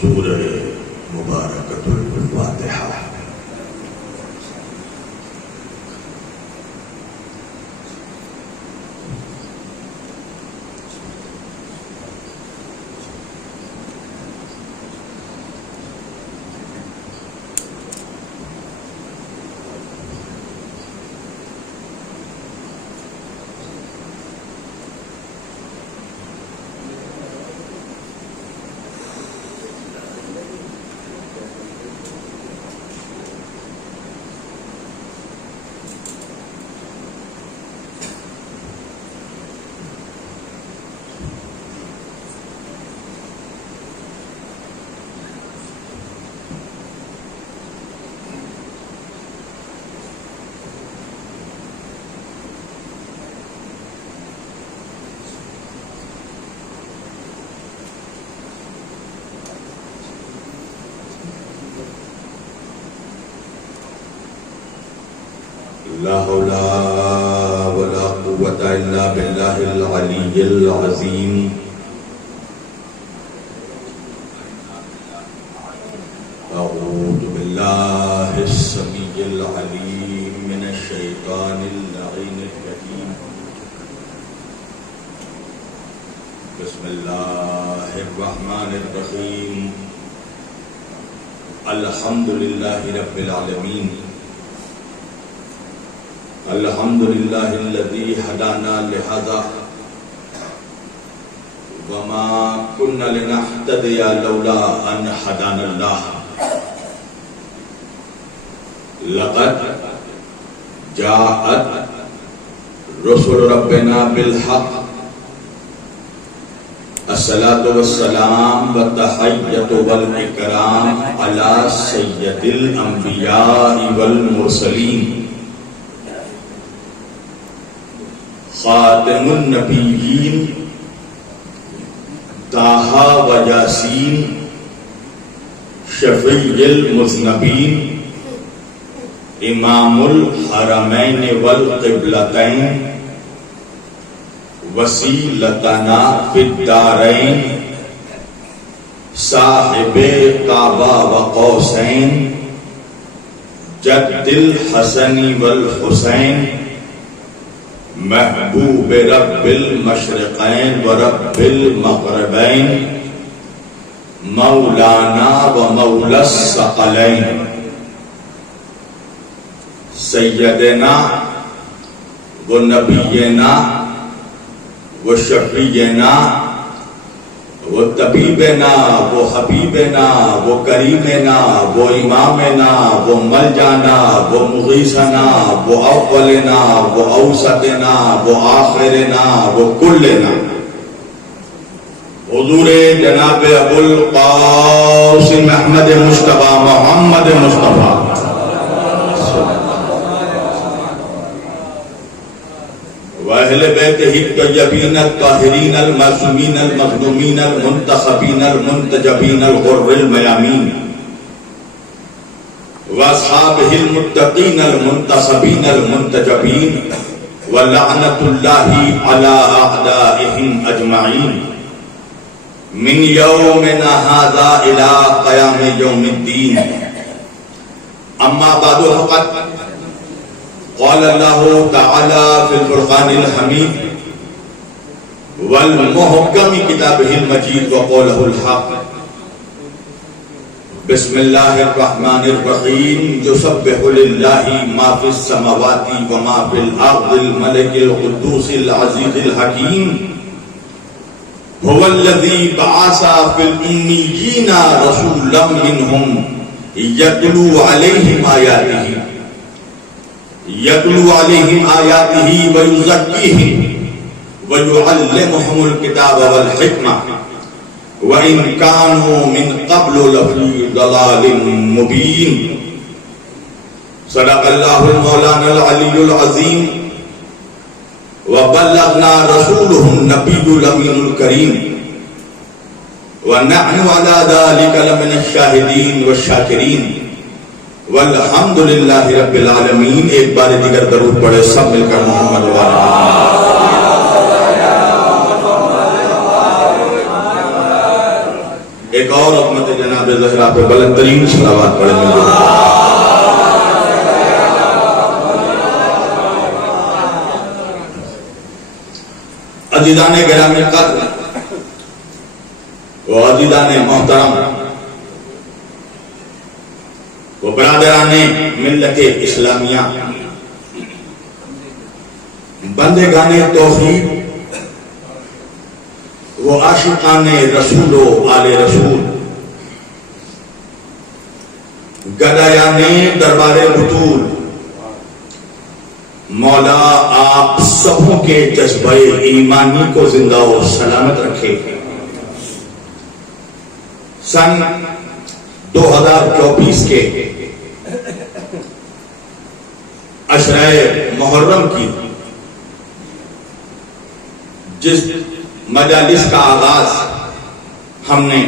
سورہ مبارکۃ الفاتحہ۔ لا حول ولا قوة إلا بالله العلي العظيم۔ أعوذ بالله السميع العليم من الشيطان اللعين الرجيم۔ بسم الله الرحمن الرحيم۔ الحمد لله رب العالمين، الحمد للہ الذی ہدانا لہذا وما كنا لنہتدی لولا ان ہدانا اللہ۔ لقد جاءت رسل ربنا بالحق، الصلاة والسلام والتحیۃ والاکرام علی سید الانبیاء والمرسلین، خاتم النبیین طٰہٰ و یاسین، شفیع المذنبین، امام الحرمین والقبلتین، وسیلتنا فی الدارین، صاحب کعبہ و قوسین، جد الحسن والحسین، محبوب رب المشرقین و رب المغربین، مولانا و مولا الثقلین، سیدنا و نبینا و شفیعنا و طبیبنا و حبیبنا و کریمنا و امامنا و ملجانا و مغیثنا و اولنا و اوسطنا و آخرنا و کلنا، حضور جناب ابو القاسم احمد مصطفیٰ محمد مصطفیٰ وأهل بيته الطيبين الطاهرين المعصومين المخدومين المنتخبين المنتجبين الغر الميامين، وأصحابه المتقين المنتصبين المنتجبين، ولعنة الله على أعدائهم أجمعين من يومنا هذا إلى قيام يوم الدين۔ أما بعد، فقد قال الله تعالى في الفرقان الحميد والمحكم كتابه المجيد وقوله الحق، بسم الله الرحمن الرحيم، يسبح لله ما في السماوات وما في الأرض الملك القدوس العزيز الحكيم، هو الذي بعث في الأميين رسولا منهم يتلو عليهم آياته ويزكيهم ويعلمهم الكتاب والحكمة وإن كانوا من قبل لفي ضلال مبين۔ صدق الله المولانا العلي العظيم، وبلغنا رسوله النبي الأمين الكريم، ونحن على ذلك لمن الشاهدين والشاكرين، والحمد للہ رب العالمین۔ ایک بار دیگر درود پڑھے سب مل کر محمد وعلیہ۔ ایک اور عظمت جناب زہرا پہ بلند ترین صلوات پڑھیں گے. عزیزان گرامی قدر و عزیزان محترم و برادران ملت اسلامیہ، بندگان توحید و عاشقان رسول و آل رسول، گدایان دربار بطول، مولا آپ سبوں کے جذبہ ایمانی کو زندہ و سلامت رکھے. سن 2024 کے عشرہ محرم کی جس مجالس کا آغاز ہم نے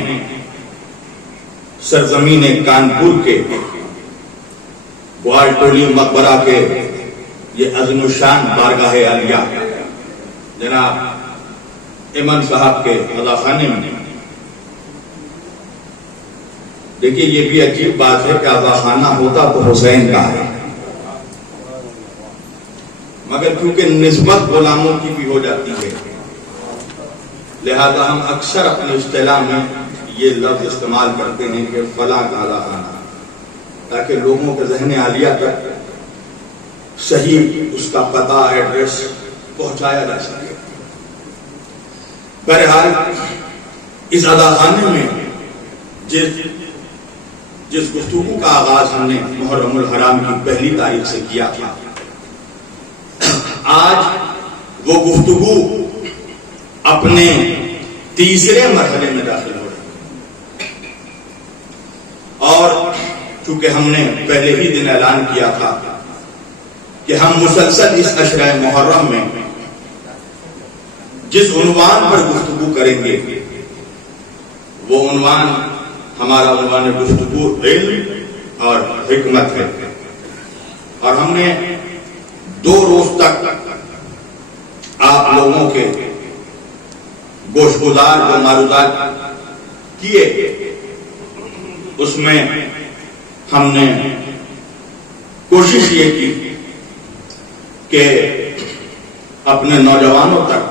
سرزمین کانپور کے گوال ٹولی مقبرہ کے یہ عظیم الشان بارگاہ عالیہ جناب ایمن صاحب کے عزا خانے میں. دیکھیے یہ بھی عجیب بات ہے کہ عزا خانہ ہوتا تو حسین کا ہے، مگر کیونکہ نسبت غلاموں کی بھی ہو جاتی ہے لہذا ہم اکثر اپنے اصطلاح میں یہ لفظ استعمال کرتے ہیں کہ فلاں کا عزا خانہ، تاکہ لوگوں کے ذہن عالیہ تک صحیح اس کا پتہ ایڈریس پہنچایا جا سکے. بہرحال اس عزا خانے میں جس گفتگو کا آغاز ہم نے محرم الحرام کی پہلی تاریخ سے کیا تھا، آج وہ گفتگو اپنے تیسرے مرحلے میں داخل ہو رہی ہے. اور چونکہ ہم نے پہلے ہی دن اعلان کیا تھا کہ ہم مسلسل اس عشرہ محرم میں جس عنوان پر گفتگو کریں گے وہ عنوان ہمارا عنوان گفتگو علم اور حکمت ہے. اور ہم نے 2 روز تک آپ لوگوں کے گوش گزار و معروضات کیے. اس میں ہم نے کوشش یہ کی کہ اپنے نوجوانوں تک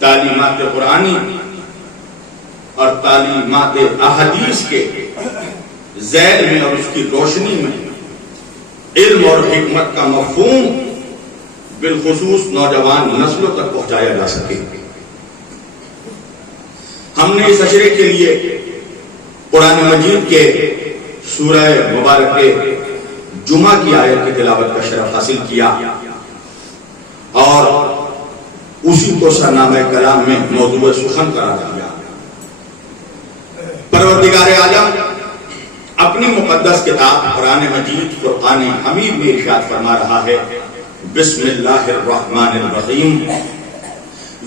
تعلیمات قرآنی اور تعلیمات احادیث کے ذیل میں اور اس کی روشنی میں علم اور حکمت کا مفہوم بالخصوص نوجوان نسلوں تک پہنچایا جا سکے. ہم نے اس عشرے کے لیے قرآن مجید کے سورہ مبارک جمعہ کی آیت کی تلاوت کا شرف حاصل کیا اور اسی کو سرنامہ کلام میں موضوع سخن قرار دیا. پروردگار عالم اپنی مقدس کتاب قرآن مجید فرقان حمید میں ارشاد فرما رہا ہے، بسم اللہ الرحمن الرحیم،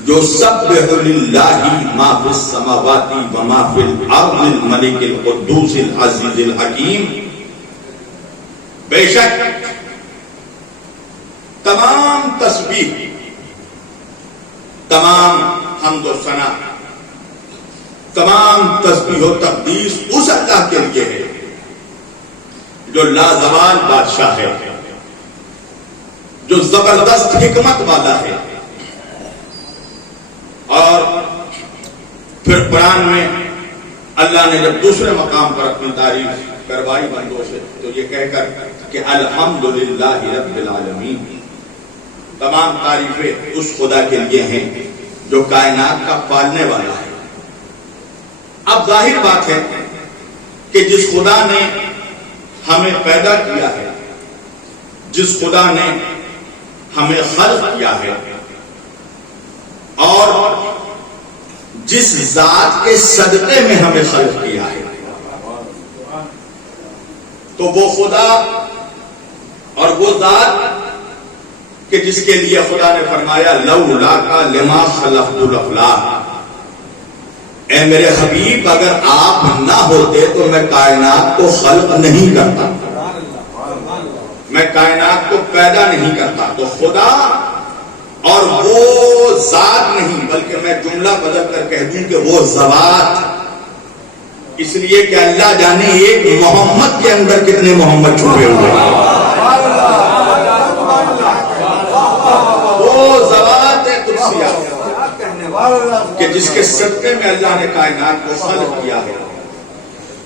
یسبح للہ ما فی السماوات و ما فی الارض الملک القدوس العزیز الحکیم. بے شک تمام تسبیح، تمام حمد و ثنا، تمام تسبیح و تقدیس اس اللہ کے لیے ہے جو لازوال بادشاہ ہے، جو زبردست حکمت والا ہے. اور پھر قرآن میں اللہ نے جب دوسرے مقام پر اپنی تعریف کروائی بندوں سے تو یہ کہہ کر کہ الحمدللہ رب العالمین، تمام تعریفیں اس خدا کے لیے ہیں جو کائنات کا پالنے والا ہے. اب ظاہر بات ہے کہ جس خدا نے ہمیں پیدا کیا ہے، جس خدا نے ہمیں خلق کیا ہے اور جس ذات کے صدقے میں ہمیں خلق کیا ہے، تو وہ خدا اور وہ ذات کہ جس کے لیے خدا نے فرمایا لولاک لما خلقت الافلاک، اے میرے حبیب اگر آپ نہ ہوتے تو میں کائنات کو خلق نہیں کرتا، میں کائنات کو پیدا نہیں کرتا. تو خدا اور وہ ذات نہیں بلکہ میں جملہ بدل کر کہہ دوں کہ وہ ذوات اس لیے کہ اللہ جانے ایک محمد کے اندر کتنے محمد چھپے ہوئے ہیں۔ وہ ذوات قدسیہ کہ جس کے صدقے میں اللہ نے کائنات کو خلق کیا ہے،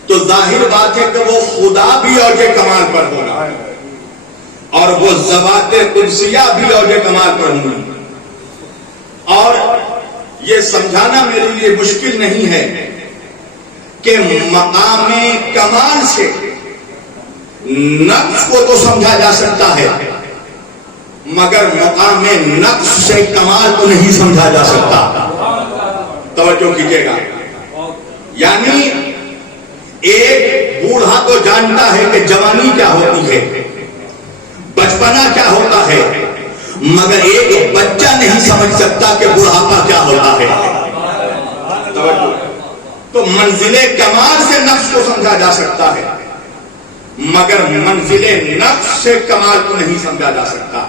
تو ظاہر بات ہے کہ وہ خدا بھی اوج کمال پر ہوگا اور وہ ذوات قدسیہ بھی اوج کمال پر ہوں۔ اور یہ سمجھانا میرے لیے مشکل نہیں ہے کہ مقام کمال سے نقص کو تو سمجھا جا سکتا ہے، مگر مقام نقص سے کمال کو نہیں سمجھا جا سکتا۔ توجہ کیجیے گا، یعنی ایک بوڑھا تو جانتا ہے کہ جوانی کیا ہوتی ہے، بچپنا کیا ہوتا ہے، مگر ایک بچہ نہیں سمجھ سکتا کہ بڑھاپا کیا ہوتا ہے۔ تو منزل کمال سے نفس کو سمجھا جا سکتا ہے، مگر منزل نفس سے کمال کو نہیں سمجھا جا سکتا۔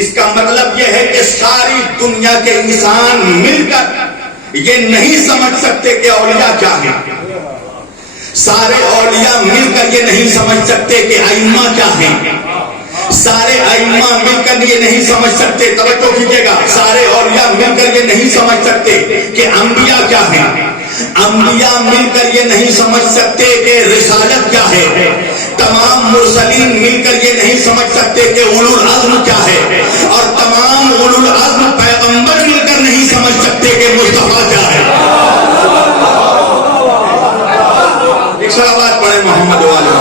اس کا مطلب یہ ہے کہ ساری دنیا کے انسان مل کر یہ نہیں سمجھ سکتے کہ اولیاء کیا ہیں، سارے اولیاء مل کر یہ نہیں سمجھ سکتے کہ ائمہ کیا ہیں، سارے ائمہ مل کر یہ نہیں سمجھ سکتے، توجہ کیجیے گا، سارے اولیاء مل کر یہ نہیں سمجھ سکتے کہ انبیاء کیا ہیں، انبیاء مل کر یہ نہیں سمجھ سکتے کہ رسالت کیا ہے، تمام مرسلین مل کر یہ نہیں سمجھ سکتے کہ اولو العزم کیا ہے، اور تمام اولو العزم پیغمبر مل کر نہیں سمجھ سکتے کہ مصطفیٰ کیا ہے۔ ایک صلوات پڑھیں محمد والے۔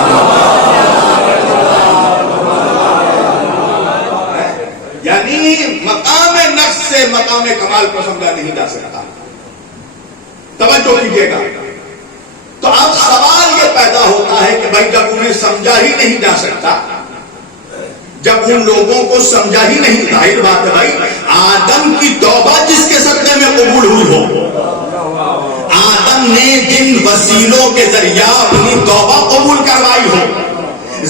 یعنی مقام نفس سے مقام کمال کو سمجھا نہیں جا سکتا۔ توجہ کیجیے گا، تو اب سوال یہ پیدا ہوتا ہے کہ بھائی جب انہیں سمجھا ہی نہیں جا سکتا، جب ان لوگوں کو سمجھا ہی نہیں، ظاہر بات ہے بھائی آدم کی توبہ جس کے صدقے میں قبول ہوئی ہو، آدم نے جن وسیلوں کے ذریعہ اپنی توبہ قبول کروائی ہو،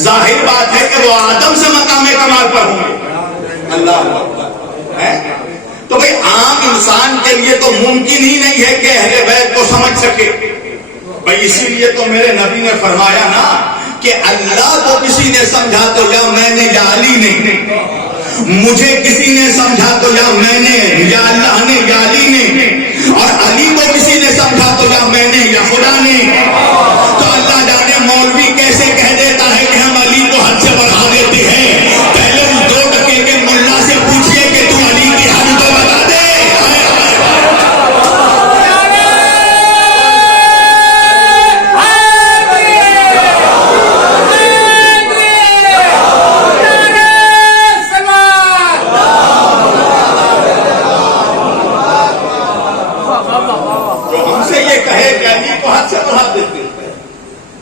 ظاہر بات ہے کہ وہ آدم سے مقام کمال پر ہوں۔ اللہ ہے تو بھئی عام انسان کے لیے تو ممکن ہی نہیں ہے کہ اہل بیت کو سمجھ سکے۔ بھئی اسی لیے تو میرے نبی نے فرمایا نا کہ اللہ کو کسی نے سمجھا تو یا میں نے یا علی نے، مجھے کسی نے سمجھا تو یا میں نے یا اللہ نے یا علی نے، اور علی کو کسی نے سمجھا تو یا میں نے یا خدا نے۔ تو اللہ جانے مولوی کیسے کہہ دیتا ہے کہ ہم علی کو حد سے بڑھا دیتے ہیں۔ پہلے اس 2 ٹکے کے ملا سے پوچھئے کہ تو علی کی حد تو بتا دے۔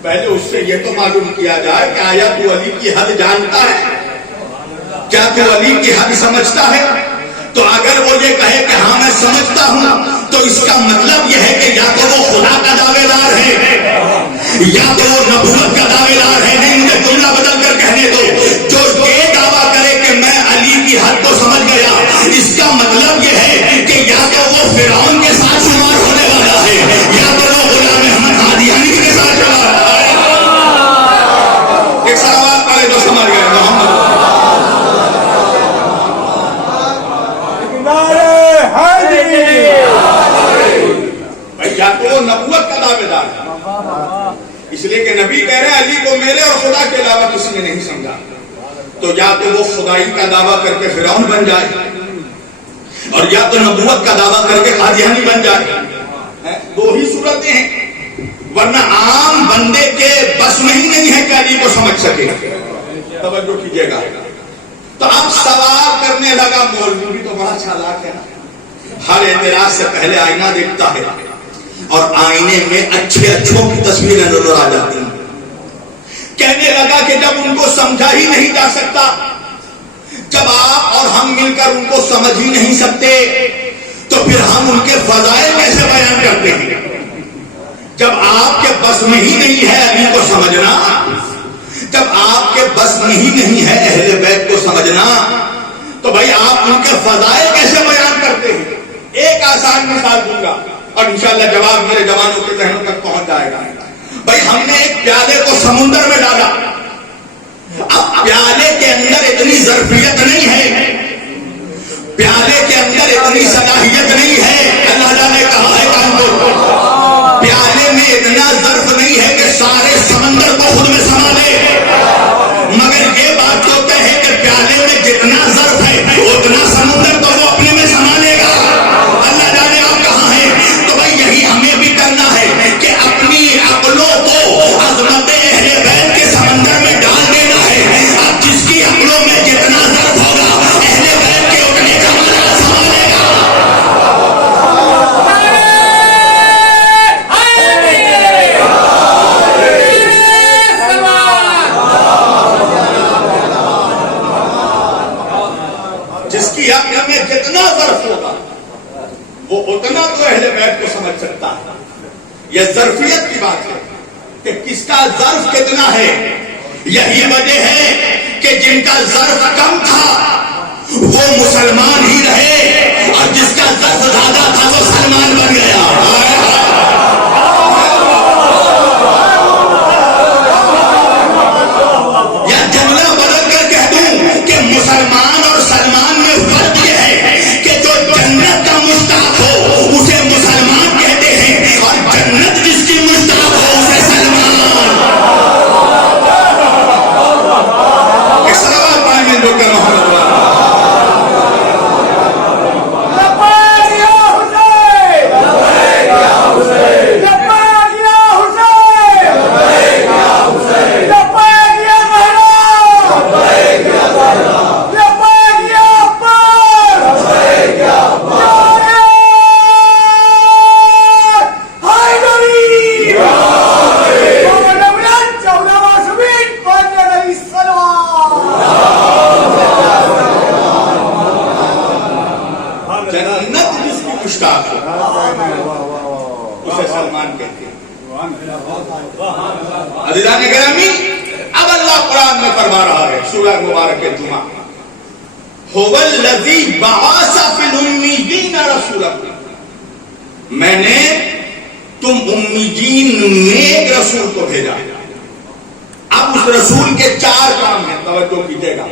پہلے اس سے یہ تو معلوم کیا جائے کہ آیا تو علی کی حد جانتا ہے، کیا تو علی کی حد سمجھتا ہے؟ تو اگر وہ یہ کہے کہ ہاں میں سمجھتا ہوں، تو اس کا مطلب یہ ہے کہ یا تو وہ خدا کا دعوے دار ہے یا تو وہ نبوت کا دعوے دار ہے۔ نہیں، مجھے جملہ بدل کر کہنے دو، جو یہ دعویٰ کرے کہ میں علی کی حد کو سمجھ گیا، اس کا مطلب یہ ہے کہ یا تو وہ فرعون کے ساتھ شمار ہونے والا ہے یا تو وہ غلام احمد قادیانی کے ساتھ شمار ہے۔ ایک سوال پہلے جو سمجھ گئے محمد، یا تو وہ نبوت کا دعوے دار ہے، اس لیے کہ نبی کہہ رہے ہیں علی کو میرے اور خدا کے علاوہ کسی نے نہیں سمجھا، تو یا تو وہ خدائی کا دعویٰ کر کے فرعون بن جائے، اور یا تو نبوت کا دعویٰ کر کے قادیانی بن جائے۔ 2 ہی صورتیں ہیں، ورنہ عام بندے کے بس میں ہی نہیں ہے کہ علی کو سمجھ سکے۔ توجہ کیجیے گا، تو اب سوال کرنے لگا، مولوی بھی تو بڑا چالاک ہے نا، ہر اعتراض سے پہلے آئینہ دیکھتا ہے اور آئینے میں اچھوں کی تصویریں نظر آ جاتی ہیں۔ کہنے لگا کہ جب ان کو سمجھا ہی نہیں جا سکتا، جب آپ اور ہم مل کر ان کو سمجھ ہی نہیں سکتے، تو پھر ہم ان کے فضائل کیسے بیان کرتے ہیں؟ جب آپ کے بس میں ہی نہیں ہے علی کو سمجھنا، جب آپ کے بس میں ہی نہیں ہے اہل بیت کو سمجھنا، تو بھائی آپ ان کے فضائل کیسے بیان کرتے ہیں؟ ایک آسان مثال دوں گا، اور انشاءاللہ جواب میرے جوانوں کے ذہنوں تک پہنچ جائے گا. بھائی ہم نے ایک پیالے کو سمندر میں ڈالا، اب پیالے کے اندر اتنی ظرفیت نہیں ہے، پیالے کے اندر اتنی صلاحیت نہیں ہے. اللہ تعالیٰ نے کہا ہے کانپور پیالے میں اتنا ظرف نہیں ہے کہ سارے سمندر کو خود میں سما لے، مگر یہ بات تو طے ہے کہ پیالے میں جتنا ظرف ہے اتنا سمندر کو وہ اپنے میں سما لے گا. اللہ جانے آپ کہاں ہیں. تو بھائی یہی ہمیں بھی کرنا ہے کہ اپنی عقلوں کو عظمت اہل بیت کے سمندر میں ڈال دینا ہے. اب جس کی عقلوں میں جتنا ظرف ہوگا اہل بیت کے اتنے کمالات سما لے گا. جس کی عقل میں جتنا ظرف ہوگا وہ اتنا تو اہل بیت کو سمجھ سکتا ہے. یہ ظرفیت کی بات ہے کہ کس کا ظرف کتنا ہے. یہی وجہ ہے کہ جن کا ظرف کم تھا وہ مسلمان ہی رہے اور جس کا ظرف زیادہ تھا وہ سلمان بن گیا. یا جملہ بدل کر کہہ دوں کہ مسلمان اور سلمان میں فرق یہ ہے کہ جو جنت کا مشتاق ہو اسے مسلمان کہتے ہیں اور جنت جس کی مشتاق ہو اسے سلمان. ایک سلام پائیں گے لوگ کا محمد عزیزان گرامی. اب اللہ قرآن میں فرما رہا ہے سورہ مبارک جمعہ هو الذی بعث فی الامیین رسولا، میں نے تم امیین میں ایک رسول کو بھیجا. اب اس رسول کے 4 کام ہیں، توجہ کیجیے گا.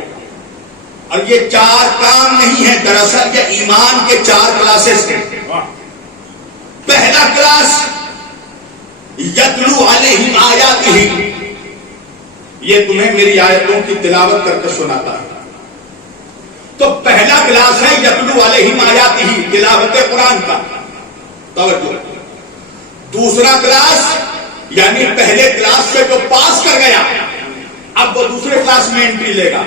اور یہ 4 کام نہیں ہے، دراصل یہ ایمان کے 4 کلاسز ہیں. پہلا کلاس یتلو علیہم آیاتہ، یہ تمہیں میری آیتوں کی تلاوت کر کے سناتا ہے. تو پہلا کلاس ہے یتلو علیہم آیاتہ، تلاوت قرآن کا. توجہ. دوسرا کلاس یعنی پہلے کلاس سے جو پاس کر گیا اب وہ دوسرے کلاس میں انٹری لے گا.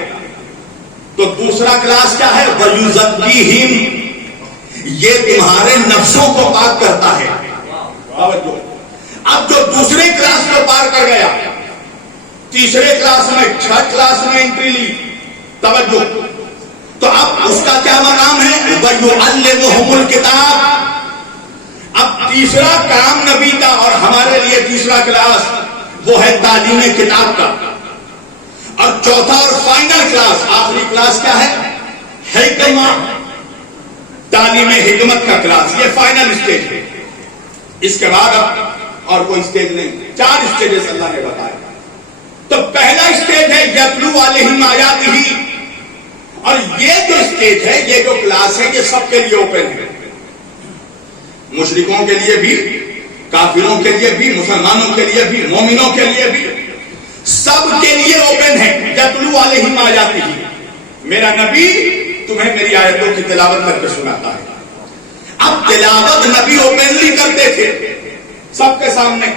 تو دوسرا کلاس کیا ہے؟ وَيُزَكِّيهِمْ، یہ تمہارے نفسوں کو پاک کرتا ہے. توجہ. اب جو دوسرے کلاس کو پار کر گیا تیسرے کلاس میں 3rd کلاس میں انٹری لی. توجہ. تو اب اس کا کیا مقام ہے؟ وَيُعَلِّمُهُمُ الْكِتَابَ. اب تیسرا کام نبی کا اور ہمارے لیے تیسرا کلاس وہ ہے تعلیم کتاب کا. اور چوتھا اور فائنل کلاس، آخری کلاس کیا ہے؟ حکمہ، تعلیم حکمت کا کلاس. یہ فائنل اسٹیج ہے. اس کے بعد اب اور کوئی اسٹیج نہیں. 4 اسٹیجز اللہ نے بتایا. تو پہلا اسٹیج ہے یتلو علیہم آیاتہ، اور یہ جو اسٹیج ہے، یہ جو کلاس ہے، یہ سب کے لیے اوپن ہے. مشرکوں کے لیے بھی، کافروں کے لیے بھی، مسلمانوں کے لیے بھی، مومنوں کے لیے بھی، سب کے لیے اوپن ہے. یتلو علیہم آیاتہ، میرا نبی تمہیں میری آیتوں کی تلاوت کر کے سناتا ہے. اب تلاوت نبی اوپنلی کرتے تھے سب کے سامنے،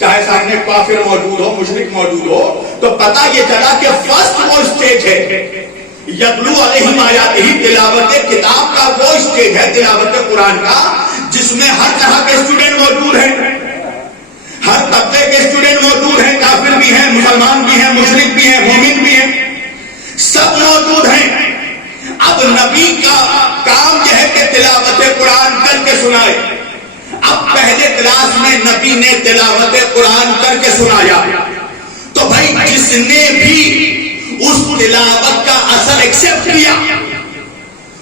چاہے سامنے کافر موجود ہو، مشرک موجود ہو. تو پتہ یہ چلا کہ فرسٹ وہ اسٹیج ہے یتلو علیہم آیاتہ، تلاوت کتاب کا وہ اسٹیج ہے، تلاوت قرآن کا، جس میں ہر طرح کے اسٹوڈنٹ موجود ہیں، ہر طبقے کے اسٹوڈنٹ موجود ہیں، کافر بھی ہیں، مسلمان بھی ہیں، مشرک بھی ہیں، مومن بھی ہیں، سب موجود ہیں. اب نبی کا کام یہ ہے کہ تلاوت قرآن کر کے سنائے. اب پہلے کلاس میں نبی نے تلاوت قرآن کر کے سنایا. تو بھائی جس نے بھی اس تلاوت کا اثر ایکسپٹ کیا،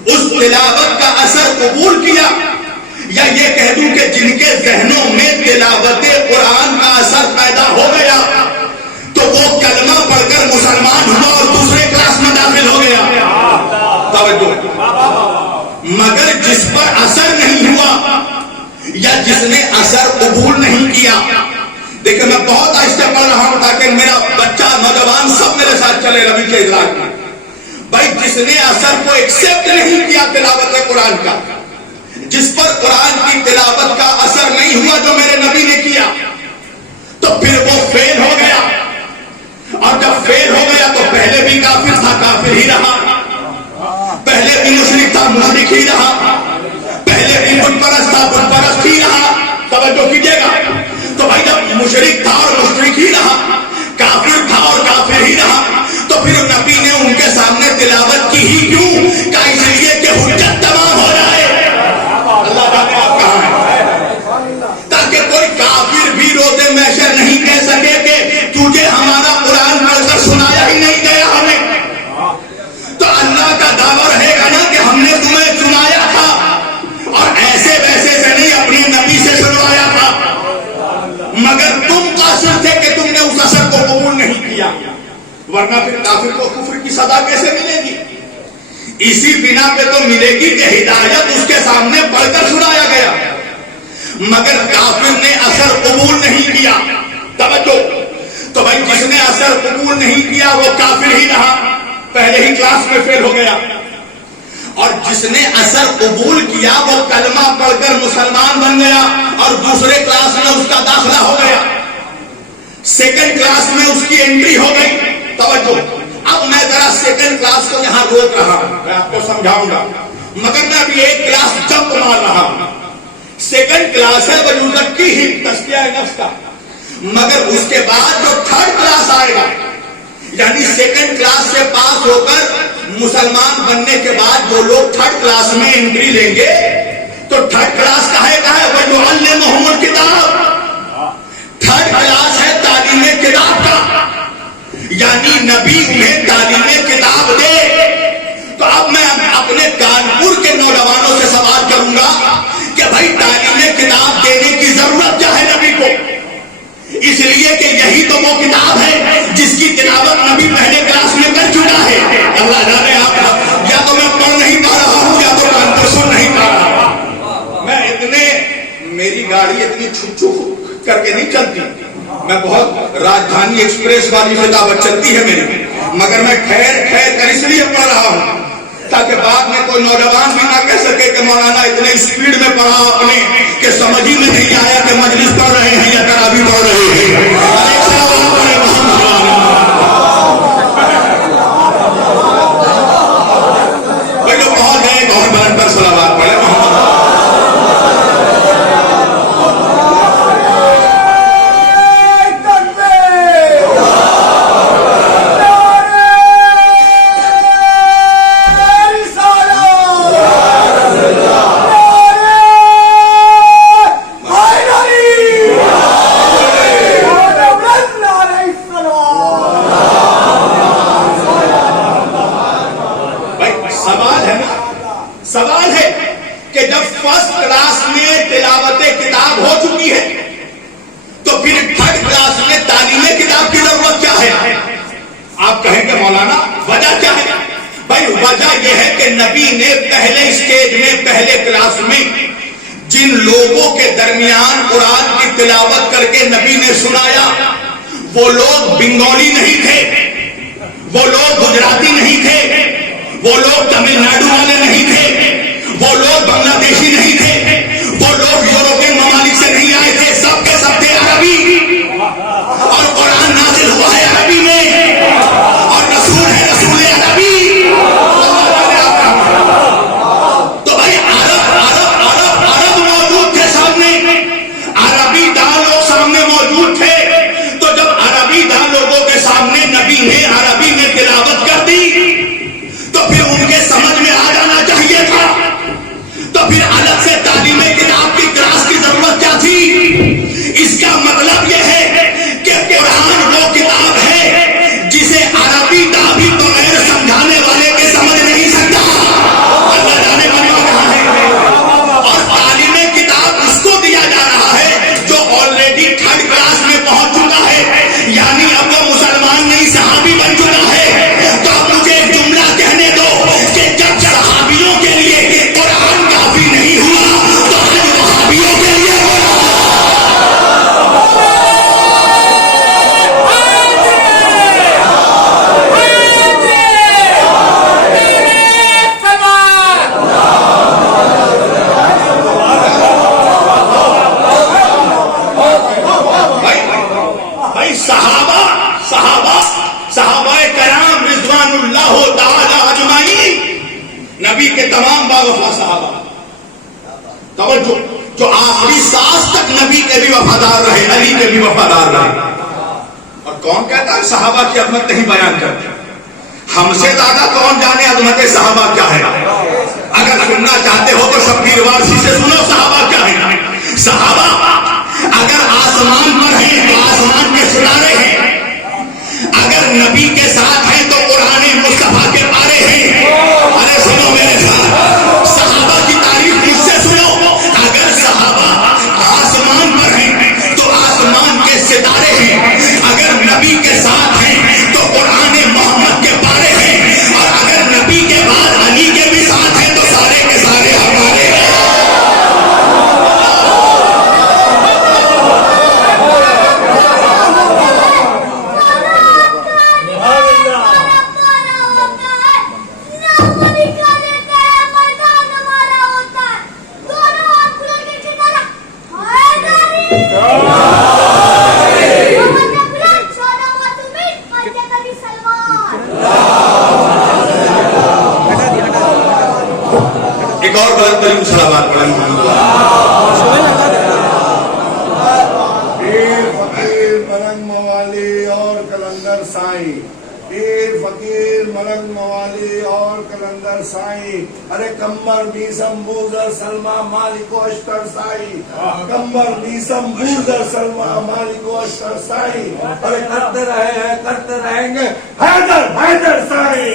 اس تلاوت کا اثر قبول کیا، یا یہ کہہ دوں کہ جن کے ذہنوں میں تلاوت قرآن کا اثر پیدا ہو گیا تو وہ کلمہ پڑھ کر مسلمان ہوا اور دوسرے کلاس میں داخل ہو گیا. مگر جس پر اثر نہیں ہوا یا جس نے اثر قبول نہیں کیا، دیکھیں میں بہت آہستہ پڑھ رہا ہوں تاکہ میرا بچہ نوجوان سب میرے ساتھ چلے ربی کے ادراک میں. بھائی جس نے اثر کو ایکسپٹ نہیں کیا تلاوت قرآن کا، جس پر قرآن کی تلاوت کا اثر نہیں ہوا جو میرے نبی نے کیا، تو پھر وہ فیل ہو گیا. اور جب فیل ہو گیا تو پہلے بھی کافر تھا، کافر ہی رہا. پہلے بھی مشرک تھا، مشرک ہی رہا. پہلے بھی بت پرست تھا، بت پرست ہی رہا. توجہ کیجیے گا. تو بھائی جب مشرک تھا اور مشرک ہی رہا، کافر تھا اور کافر ہی رہا، تو پھر نبی نے ان کے سامنے تلاوت کی ہی کیوں؟ کہ اس لیے کہ حجت تمام ہو جائے. اللہ جانے آپ کہاں ہیں، تاکہ کوئی کافر بھی روزے محشر نہیں کہہ سکے کہ تجھے ہمارا قرآن پڑھ کر سنایا ہی نہیں گیا ہمیں. تو اللہ کا دعویٰ رہے گا نا کہ ہم نے تمہیں سنایا تھا اور ایسے ویسے سے نہیں، اپنے نبی سے سنوایا تھا، مگر تم قاصر تھے کہ تم نے اس اثر کو قبول نہیں کیا. ورنہ پھر کافر کو کفر کی سزا کیسے ملے گی؟ اسی بنا پہ تو ملے گی کہ ہدایت اس کے سامنے پڑھ کر سنایا گیا، مگر کافر نے اثر قبول نہیں کیا. توجہ. تو بھائی جس نے اثر قبول نہیں کیا وہ کافر ہی رہا، پہلے ہی کلاس میں فیل ہو گیا. اور جس نے اثر قبول کیا وہ کلمہ پڑھ کر مسلمان بن گیا اور دوسرے کلاس میں اس کا داخلہ ہو گیا، سیکنڈ کلاس میں اس کی انٹری ہو گئی. توجہ. اب میں ذرا سیکنڈ کلاس کو یہاں روک رہا ہوں، میں آپ کو سمجھاؤں گا، مگر میں ابھی ایک کلاس جمپ مار رہا ہوں. سیکنڈ کلاس ہے وَيُزَكِّيهِمْ تزکیہ نفس کا، مگر اس کے بعد جو تھرڈ کلاس آئے گا، یعنی سیکنڈ کلاس سے پاس ہو کر مسلمان بننے کے بعد جو لوگ تھرڈ کلاس میں انٹری لیں گے، تو تھرڈ کلاس کہے گا ہے وَيُعَلِّمُهُمُ الْكِتَابَ. تھرڈ کلاس ہے تعلیم کتاب کا، یعنی نبی انہیں تعلیم کتاب دے. تو اب میں اپنے کانپور کے نوجوانوں سے سوال کروں گا کہ بھائی تعلیم کتاب دینے کی ضرورت کیا ہے نبی کو؟ اس لیے کہ یہی تو وہ کتاب ہے جس کی تلاوت نبی پہلے کلاس میں کر چکا ہے. اللہ جانے آپ، یا تو میں پڑھ نہیں پا رہا ہوں یا تو کانپور سن نہیں پا رہا. میں میری گاڑی اتنی چھک چھک کر کے نہیں چلتی، میں بہت راجدھانی ایکسپریس والی خطابت چلتی ہے میری، مگر میں ٹھہر ٹھہر کر اس لیے پڑھ رہا ہوں تاکہ بعد میں کوئی نوجوان بھی نہ کہہ سکے کہ مولانا اتنے اسپیڈ میں پڑھا آپ نے کہ سمجھ ہی میں نہیں آیا کہ مجلس پڑھ رہے ہیں یا تراویح پڑھ رہے ہیں. بھائی جو بہت ہے بہت بلند پر صلوات پڑھے. سوال ہے کہ جب فرسٹ کلاس میں تلاوت کتاب ہو چکی ہے تو پھر تھرڈ کلاس میں تعلیم کتاب کی ضرورت کیا ہے؟ آپ کہیں کہ مولانا وجہ کیا ہے؟ بھائی وجہ یہ ہے کہ نبی نے پہلے اسٹیج میں، پہلے کلاس میں جن لوگوں کے درمیان قرآن کی تلاوت کر کے نبی نے سنایا، وہ لوگ بنگالی نہیں تھے، وہ لوگ گجراتی نہیں تھے، وہ لوگ تمل ناڈو والے نہیں تھے، وہ لوگ بنگلہ دیشی نہیں تھے، وہ لوگ یورپین ممالک سے نہیں آئے تھے، سب کے سب تھے عربی، اور قرآن نازل ہوا ہے عربی میں، اور رسول ہے رسول عربی. تو بھائی عرب موجود تھے سامنے، عربی دان لوگ سامنے موجود تھے. تو جب عربی دان لوگوں کے سامنے نبی نے عربی میں تلاوت کر دی تو پھر ان کے سمجھ میں آ جانا چاہیے تھا. تو پھر الگ سے آخری سانس تک نبی کے بھی وفادار رہے، علی کے بھی وفادار رہے۔ اور کون کہتا ہے صحابہ کی عظمت نہیں بیان کرتے؟ ہم سے زیادہ کون جانے عظمت صحابہ کیا ہے؟ اگر سننا چاہتے ہو تو شبیر وارسی سے سنو صحابہ کیا ہے۔ صحابہ اگر آسمان پر ہیں تو آسمان کے ستارے ہیں، اگر نبی کے ساتھ ہیں تو قرآن مصطفیٰ کے پارے ہیں۔ ارے سنو میرے ساتھ، صحابہ کی تعریف مجھ سے سنو۔ اگر صحابہ آسمان پر ہیں تو آسمان کے ستارے ہیں، اگر نبی کے ساتھ ہیں تو قرآن محمد کے پارے ہیں، اور اگر نبی کے بعد علی کے بھی ساتھ ہیں تو سارے کے سارے ہمارے ہیں۔ ایک اور بلند ترین صلوات پڑھیں محمد پیر فقیر ملنگ موالی اور کلندر سائیں، پیر فقیر ملنگ موالی اور کلندر سائیں، ارے کمبر بیسم بوزر سلمہ مالک و اشتر سائیں، کمبر بیسم بوزر سلمہ مالک و اشتر سائیں، ارے کرتے رہے ہیں کرتے رہیں گے حیدر حیدر سائیں۔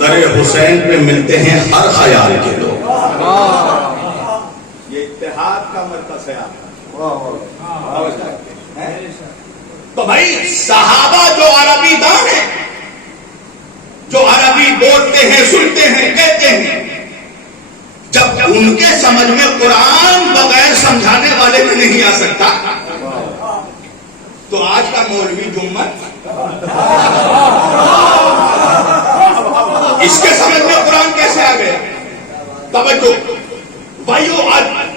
در حسین پہ ملتے ہیں ہر خیال کے لوگ۔ یہ اتحاد کا مرکز ہے آپ۔ تو بھائی صحابہ جو عربی دان ہیں، جو عربی بولتے ہیں، سنتے ہیں، کہتے ہیں، جب ان کے سمجھ میں قرآن بغیر سمجھانے والے میں نہیں آ سکتا، تو آج کا مولوی جمعہ اس کے سمجھ میں قرآن کیسے آ گیا؟ توجہ، بھائیو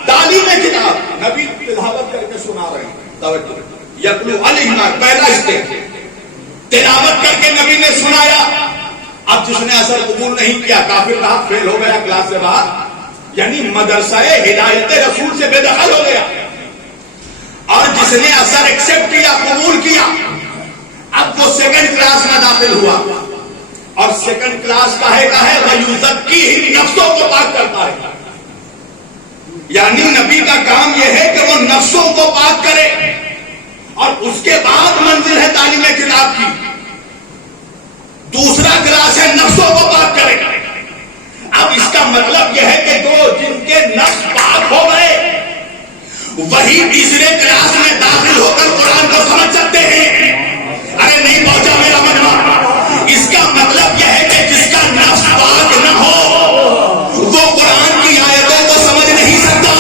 تعلیم کتاب نبی تلاوت کر کے سنا رہے ہیں۔ توجہ، یتلو علیہما، پہلا اسٹیپ، تلاوت کر کے نبی نے سنایا۔ اب جس نے اثر قبول نہیں کیا، کافر کہا، فیل ہو گیا کلاس سے باہر، یعنی مدرسہ ہدایت رسول سے بے دخل ہو گیا۔ اور جس نے اثر ایکسپٹ کیا، قبول کیا، اب وہ سیکنڈ کلاس میں داخل ہوا، اور سیکنڈ کلاس کا ہے وَيُزَكِّيهِ، نفسوں کو پاک کرتا ہے۔ یعنی نبی کا کام یہ ہے کہ وہ نفسوں کو پاک کرے، اور اس کے بعد منزل ہے تعلیم کتاب کی۔ دوسرا کلاس ہے نفسوں کو پاک کرے۔ اب اس کا مطلب یہ ہے کہ جن کے نفس پاک ہو گئے وہی تیسرے کلاس میں داخل ہو کر قرآن کو سمجھ سکتے ہیں۔ ارے نہیں پہنچا میرا مجمع۔ اس کا مطلب یہ ہے کہ جس کا نفس پاک نہ ہو وہ قرآن کی آیتوں کو سمجھ نہیں سکتا۔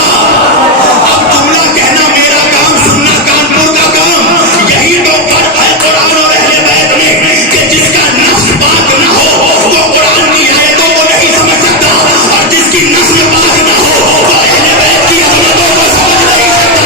اب جملہ کہنا میرا کام، سننا کانپور کا کام۔ یہی تو فرق ہے قرآن اور اہل بیت میں، کہ جس کا نفس پاک نہ ہو وہ قرآن کی آیتوں کو نہیں سمجھ سکتا، اور جس کی نفس پاک نہ ہو وہ اہل بیت کی عظمتوں کو سمجھ نہیں سکتا۔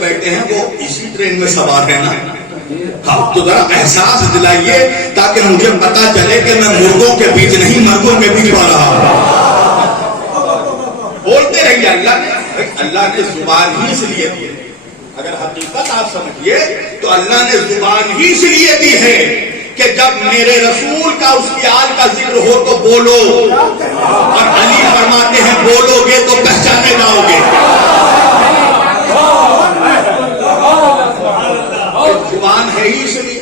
بیٹھے ہیں وہ اسی ٹرین میں سوار ہے نا، آپ تو ذرا احساس دلائیے تاکہ مجھے پتا چلے کہ میں مردوں کے بیچ نہیں مردوں کے بیچ پا رہا ہوں۔ بولتے رہیے، اللہ نے زبان ہی اس لیے دی ہے، اگر حقیقت آپ سمجھیے تو اللہ نے زبان ہی اس لیے دی ہے کہ جب میرے رسول کا، اس کی آل کا ذکر ہو تو بولو، اور علی فرماتے ہیں بولو گے تو پہچانے جاؤ گے۔ زبان ہے ہی اس لیے،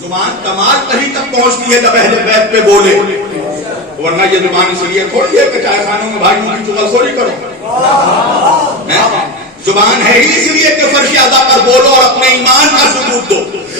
زبان کمال کہیں تک پہنچتی ہے جب اہل بیت پہ بولے، ورنہ یہ زبان اس لیے تھوڑی ہے کہ چائے خانوں میں بھائیوں کی چغل خوری کرو۔ زبان ہے ہی اس لیے کہ فرش ادا پر بولو اور اپنے ایمان کا ثبوت دو،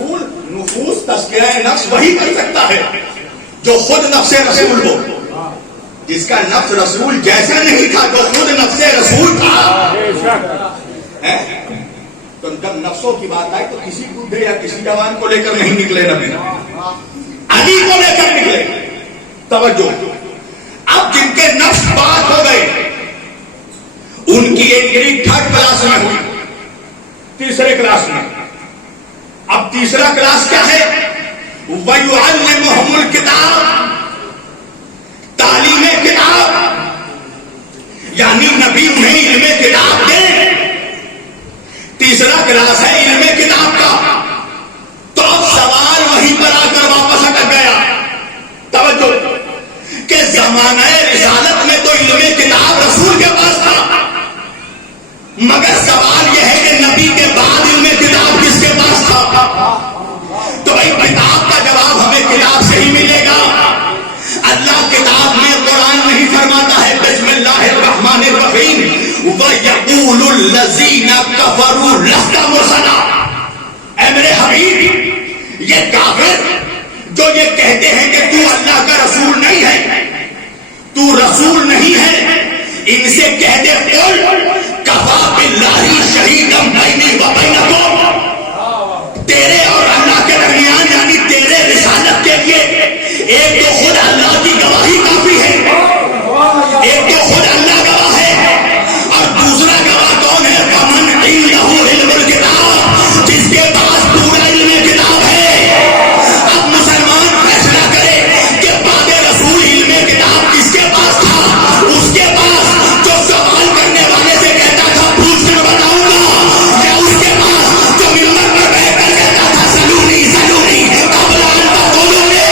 رسول نفوس تزکیہ نفس وہی کر سکتا ہے جو خود نفس رسول ہو. جس کا نفس رسول جیسا نہیں تھا، جو خود نفس رسول تھا. تو جب نفسوں کی بات آئی تو کسی بوڑھے یا کسی جوان کو لے کر نہیں نکلے نبی، علی کو لے کر نکلے. توجہ، اب جن کے نفس بات ہو گئے ان کی انٹری 3rd کلاس میں ہوئی، تیسرے کلاس میں. اب تیسرا کلاس کیا ہے؟ وَيُعَلِّمُهُمُ الْكِتَابَ، تعلیم کتاب، یعنی نبی انہیں علم کتاب دے. تیسرا کلاس ہے علم کتاب کا. تو اب سوال وہیں پر آ کر واپس اٹک گیا. توجہ کہ زمانہ رسالت میں تو علم کتاب رسول کے پاس تھا، مگر سوال یہ ہے کہ نبی کے بعد علم کتاب کس کے پاس تھا؟ تو بھائی کتاب کا جواب ہمیں کتاب سے ہی ملے گا. اللہ کتاب میں قرآن نہیں فرماتا ہے بسم اللہ الرحمن الرحیم وَيَقُولُ الَّذِينَ كَفَرُوا لَسْتَ مُرْسَلًا. اے میرے حبیب، یہ کافر جو یہ کہتے ہیں کہ تو اللہ کا رسول نہیں ہے، تو رسول نہیں ہے، ان سے کہہ دے قُلْ كَفَىٰ بِاللَّهِ شَهِيدًا بَيْنِي وَبَيْنَكُمْ. تیرے اور اللہ کے درمیان یعنی تیرے رسالت کے لیے ایک تو خود اللہ کی گواہی کافی ہے، ایک تو خود اللہ گواہ ہے، اور دوسرا گواہ کون ہے؟ وَمَنْ عِندَهُ عِلْمُ الْكِتَابِ، جس کے پاس پورا علم کتاب ہے. اب مسلمان فیصلہ کرے کہ بعد رسول علم کتاب کس کے پاس تھا؟ اس کے پاس جو سوال کرنے والے سے کہتا تھا پوچھ کر بتاؤں گا، یا اس کے پاس جو ممبر پر بیٹھ کر کہتا تھا سلونی سلونی قبل ان تقولونی.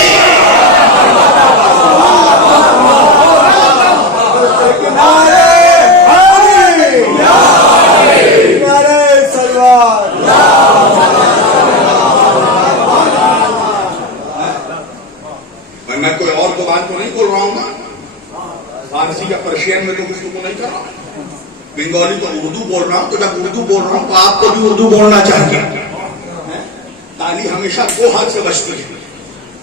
میں کوئی اور زبان تو نہیں بول رہا ہوں نا، فارسی یا پرشین میں تو گفتگو نہیں کر رہا، بنگالی تو اردو بول رہا ہوں. تو جب اردو بول رہا ہوں تو آپ کو بھی اردو بولنا چاہیے. تالی ہمیشہ 2 ہاتھ سے بچتی ہے.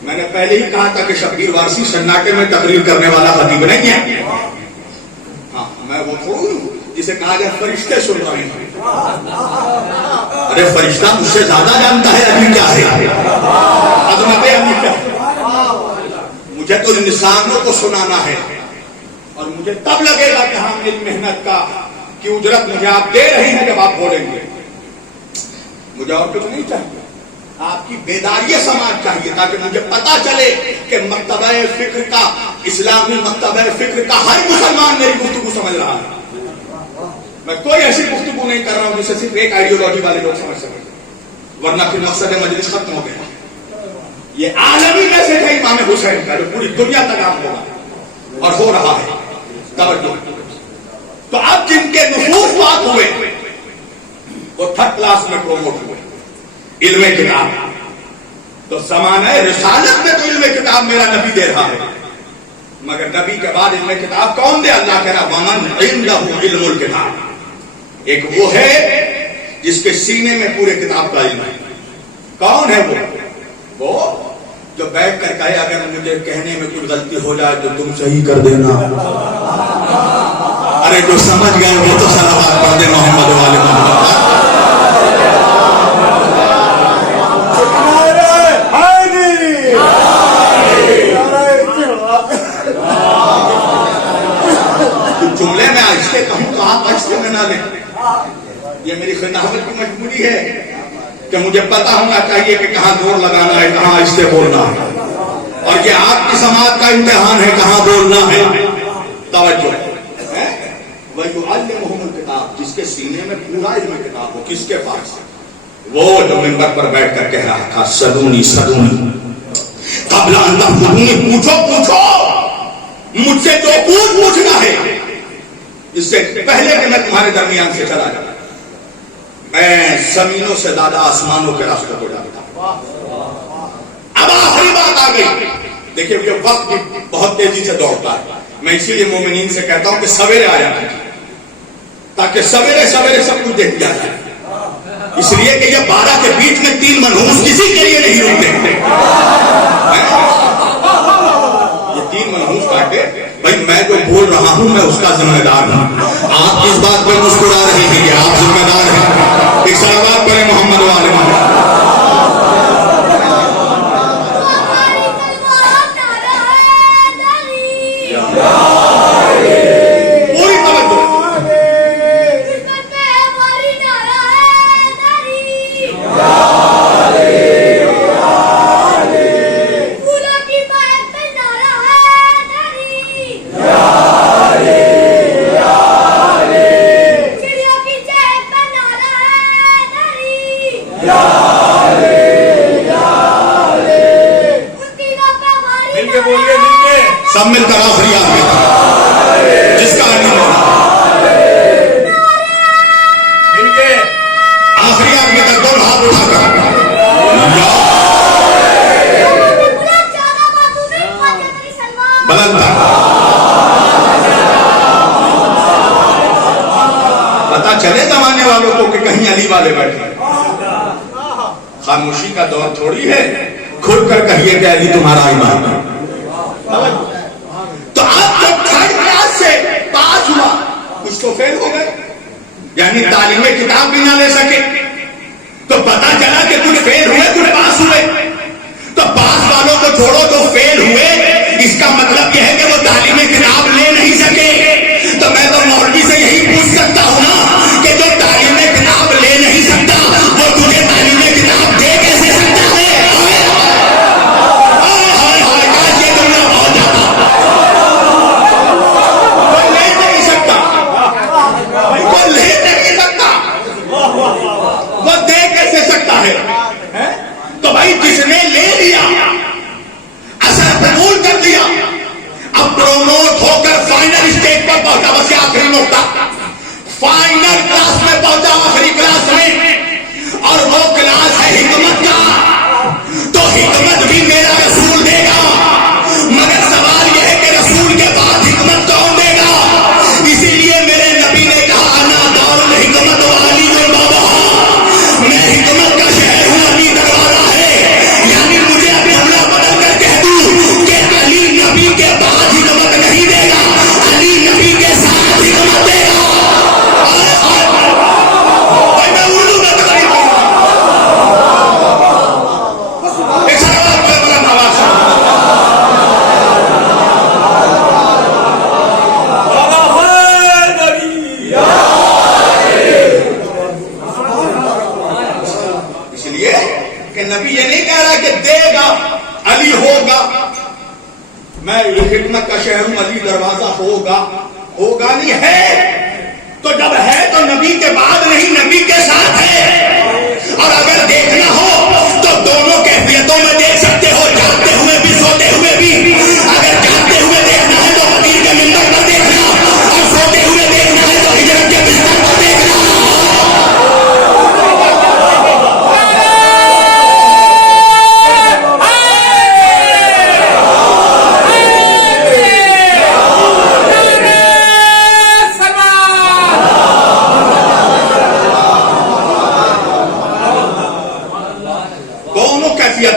میں نے پہلے ہی کہا تھا کہ شبیر وارسی سناٹے میں تقریر کرنے والا خطیب نہیں ہے. ہاں، میں وہ تھوڑا جسے کہا جائے فرشتے سن رہے ہیں. ارے فرشتہ مجھ سے زیادہ جانتا ہے ابھی کیا ہے، عظمت ابھی کیا ہے. مجھے تو انسانوں کو سنانا ہے، اور مجھے تب لگے گا کہ ہاں میری محنت کا کی اجرت مجھے آپ دے رہے ہیں جب آپ بولیں گے. مجھے اور کچھ نہیں چاہیے، آپ کی بیداری سماج چاہیے تاکہ مجھے پتا چلے کہ مکتبہ فکر کا، اسلامی مکتبہ فکر کا ہر مسلمان میری گفتگو سمجھ رہا ہے. میں کوئی ایسی گفتگو نہیں کر رہا ہوں جسے صرف ایک آئیڈیالوجی والے لوگ سمجھ سکیں، ورنہ پھر مقصد مجلس ختم ہو گیا. یہ عالمی میسج ہے امام حسین کا جو پوری دنیا تک عام ہوگا اور ہو رہا ہے. توجہ. تو اب جن کے نفوذ بات ہوئے وہ 3rd کلاس میں پروموٹ ہوئے علم کتاب. تو زمانہ رسالت میں تو علم کتاب میرا نبی دے رہا ہے، مگر نبی کے بعد علم کتاب کون دے؟ اللہ کہہ رہا وَمَنْ عِنْدَهُ عِلْمُ الْكِتَابِ. ایک وہ ہے جس کے سینے میں پورے کتاب کا علم ہے. کون ہے وہ جو بیٹھ کر کہے اگر مجھے کہنے میں کچھ غلطی ہو جائے تو تم صحیح کر دینا. ارے جو سمجھ گئے وہ تو صلوات پڑھ دے محمد والے محمد. جملے میں آہستہ کہوں تو آپ آہستہ میں نہ لیں. یہ میری خطابت کی مجبوری ہے کہ مجھے پتا ہونا چاہیے کہ کہاں زور لگانا ہے، کہاں آہستہ بولنا ہے، اور یہ آپ کی سماعت کا امتحان ہے کہاں بولنا ہے. توجہ. وَيُعَلِّمُهُمُ الْكِتَابَ، جس کے سینے میں پورا علم کتاب ہو. کس کے پاس؟ وہ جو منبر پر بیٹھ کر کہہ رہا تھا سلونی سلونی قبل ان تقولونی، پوچھو پوچھو مجھ سے جو پوچھنا ہے اس سے پہلے کہ میں تمہارے درمیان سے چلا جاؤں. میں زمینوں سے زیادہ آسمانوں کے راستے کو جانتا ہوں. اب آخری بات آ گئی. دیکھیے یہ وقت بھی بہت تیزی سے دوڑتا ہے. میں اسی لیے مومنین سے کہتا ہوں کہ سویرے آ جانا تاکہ سویرے سویرے سب کچھ دیکھ جائے. اس لیے کہ یہ 12 کے بیچ میں 3 منحوس کسی کے لیے نہیں رکتے. یہ 3 منحوس کاٹے. بھائی میں جو بول رہا ہوں میں اس کا ذمہ دار ہوں. آپ اس بات پر مسکرا رہے ہیں کہ آپ ذمہ دار ہیں. ایک صلوات پڑھیں محمد والے محمد. پوری توجہ. سب مل کر آخری آدمی جس کا علی مل کے آخری آدمی تک 2 ہاتھ اٹھا کر بلند. پتا چلے زمانے والوں کو کہ کہیں علی والے بیٹھے. خاموشی کا دور تھوڑی ہے. کھل کر کہیے کہ علی تمہارا ایمان ہے. تو آپ جب 3rd کلاس سے پاس ہوا کچھ تو فیل ہو گئے, یعنی تعلیم کتاب بھی نہ لے سکے. تو پتا چلا کہ کچھ فیل ہوئے کچھ پاس ہوئے. تو پاس والوں کو چھوڑو, جو فیل ہوئے اس کا مطلب یہ ہے کہ وہ تعلیم کتاب لے نہیں سکے. تو میں تو مولوی سے یہی پوچھ سکتا ہوں نا کہ جو تعلیم کتاب لے نہیں سکتا وہ تجھے تعلیم کتاب دے کیسے سکتا ہے؟ تو بھائی جس نے لے لیا اثر قبول کر لیا, اب پروموٹ ہو کر فائنل اسٹیج پر پہنچا. بس یہ آخری نقطہ, فائنل کلاس میں پہنچا, آخری کلاس میں, اور وہ کلاس ہے حکمت کا. تو حکمت بھی میرا رسول دے گا, مگر سوال یہ ہے کہ رسول کے بعد حکمت کون دے گا؟ اسی لیے میرے نبی نے کہا انا دار الحکمت والی بابا, میں حکمت کا شہر ہوں, علی دروازہ ہے. یعنی مجھے اب جملہ بدل کر کہہ دوں کہ علی نبی کے بعد حکمت نہیں دے گا, علی نبی کے ساتھ حکمت دے گا. میں اردو میں تقریر کروں گا. ایک سوال پر بلند آواز سے. اس لیے کہ نبی یہ نہیں کہہ رہا کہ دے گا علی ہوگا. میں حکمت کا شہر ہوں, علی دروازہ ہوگا. ہوگا نہیں ہے. تو جب ہے تو نبی کے بعد نہیں, نبی کے ساتھ ہے. اور اگر دیکھنا ہو تو دونوں کیفیتوں میں دیکھ سکتے ہو, جاگتے ہوئے بھی سوتے ہوئے بھی. اگر جاگتے ہوئے دیکھنا ہے تو فقیر کے منبر پر دیکھنا, اور سوتے ہوئے دیکھنا ہے تو ہجرت کے بستر پر دیکھنا.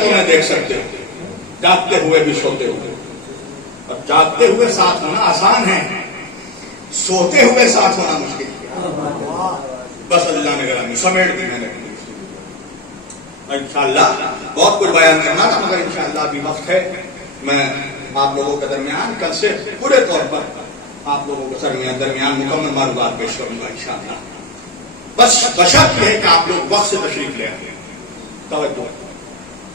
میں دیکھ سکتے ہو, جاگتے ہوئے بھی سوتے ہوئے. اب جاگتے ہوئے ساتھ ہونا آسان ہے, سوتے ہوئے ساتھ ہونا مشکل. بس اللہ نے گرامی سمیٹ دی میں نے. انشاءاللہ بہت کچھ بیان کرنا تھا, مگر انشاءاللہ ابھی وقت ہے. میں آپ لوگوں کے درمیان کل سے پورے طور پر آپ لوگوں کے درمیان مکمل معلومات پیش کروں گا انشاءاللہ. بس بشرط یہ ہے کہ آپ لوگ وقت سے تشریف لے آئیں. توجہ,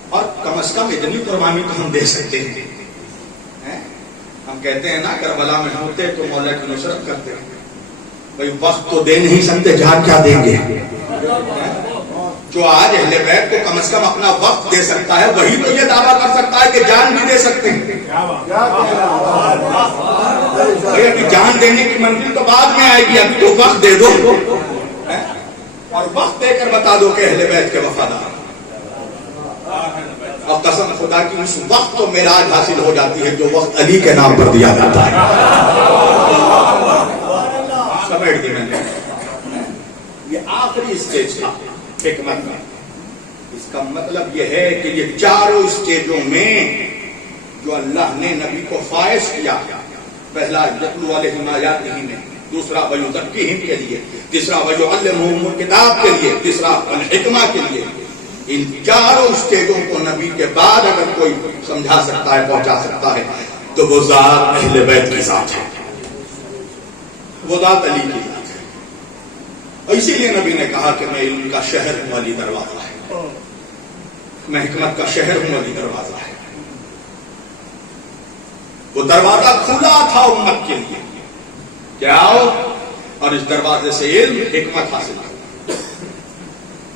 اور کم از کم اتنی قربانی تو ہم دے سکتے ہیں. ہم کہتے ہیں نا کربلا میں ہوتے تو مولا کی نصرت کرتے ہیں. بھائی وقت تو دے نہیں سکتے, جان کیا دیں گے؟ جو آج اہل بیت کو کم از کم اپنا وقت دے سکتا ہے وہی تو یہ دعویٰ کر سکتا ہے کہ جان بھی دے سکتے ہیں. بھائی ابھی جان دینے کی منزل تو بعد میں آئے گی, ابھی تو وقت دے دو, اور وقت دے کر بتا دو کہ اہل بیت کے وفادار. اور قسم خدا کی اس وقت تو معراج حاصل ہو جاتی ہے جو وقت علی کے نام پر دیا جاتا ہے. سمیٹ دی میں نے. یہ آخری اسٹیج تھا, حکمت کا۔ اس کا مطلب یہ ہے کہ یہ چاروں اسٹیجوں میں جو اللہ نے نبی کو فائز کیا، پہلا یتلو علیہم آیاتہ میں، دوسرا ویزکیہم کے لیے، تیسرا ویعلمہم الکتاب کے لیے، تیسرا الحکمہ کے لیے، ان چاروں اسٹیجوں کو نبی کے بعد اگر کوئی سمجھا سکتا ہے، پہنچا سکتا ہے، تو وہ ذات اہل بیت کی ذات ہے، وہ ذات علی کی ذات ہے۔ اور اسی لیے نبی نے کہا کہ میں علم کا شہر ہوں، علی دروازہ ہے، میں حکمت کا شہر ہوں، علی دروازہ ہے۔ وہ دروازہ کھلا تھا امت کے لیے کہ آؤ اور اس دروازے سے علم حکمت حاصل کرو،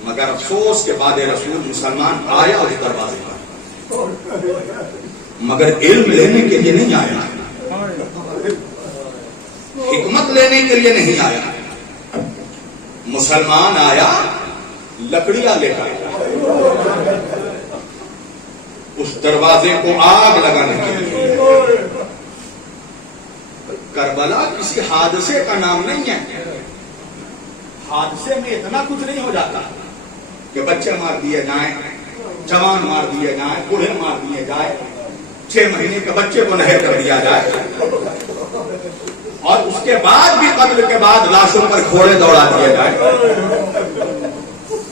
مگر افسوس کے بعد رسول مسلمان آیا اس دروازے پر، مگر علم لینے کے لیے نہیں آیا، حکمت لینے کے لیے نہیں آیا، مسلمان آیا لکڑیاں لے کر، اس دروازے کو آگ لگانے کے لیے۔ کربلا کسی حادثے کا نام نہیں ہے، حادثے میں اتنا کچھ نہیں ہو جاتا کہ بچے مار دیے جائیں، جوان مار دیے جائیں، بوڑھے مار دیے جائیں، 6 مہینے کے بچے کو نہر کر دیا جائے، اور اس کے بعد بھی قتل کے بعد لاشوں پر گھوڑے دوڑا دیے جائیں،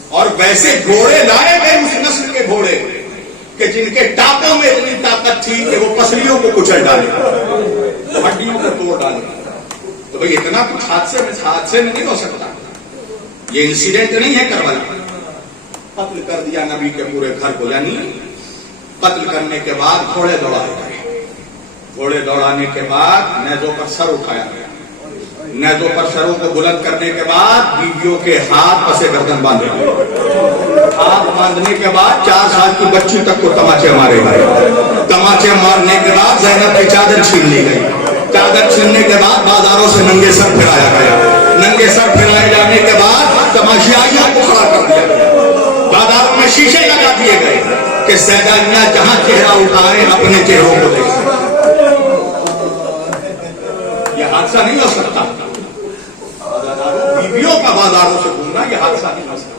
اور ویسے گھوڑے لائے گئے اس نسل کے گھوڑے کہ جن کے ٹاپوں میں اتنی طاقت تھی کہ وہ پسلیوں کو کچل ڈالے، ہڈیوں کو توڑ ڈالے۔ تو بھئی اتنا کچھ حادثے میں نہیں ہو سکتا، یہ انسیڈنٹ نہیں ہے کربلا۔ قتل کر دیا نبی کے پورے گھر کو، یعنی قتل کرنے کے بعد گھوڑے دوڑائے گئے، گھوڑے دوڑانے کے بعد نیزوں پر سر اٹھایا گیا، نیزوں پر سروں کو بلند کرنے کے بعد بیویوں کے ہاتھ پسے گردن باندھے گئے، ہاتھ باندھنے کے بعد 4 سال کی بچی تک کو تماچے مارے گئے، تماچے مارنے کے بعد زینب کی چادر چھین لی گئی، چادر چھیننے کے بعد بازاروں سے ننگے سر پھرایا گیا، ننگے سر پھرائے جانے کے بعد تماشائیوں کو کھڑا کر دیا گیا، بازاروں میں شیشے لگا دیے گئے کہ سیدانیاں جہاں چہرہ اٹھائیں اپنے چہروں کو دیکھیں۔ یہ حادثہ نہیں ہو سکتا، بیویوں کا بازاروں سے گھومنا یہ حادثہ نہیں ہو سکتا۔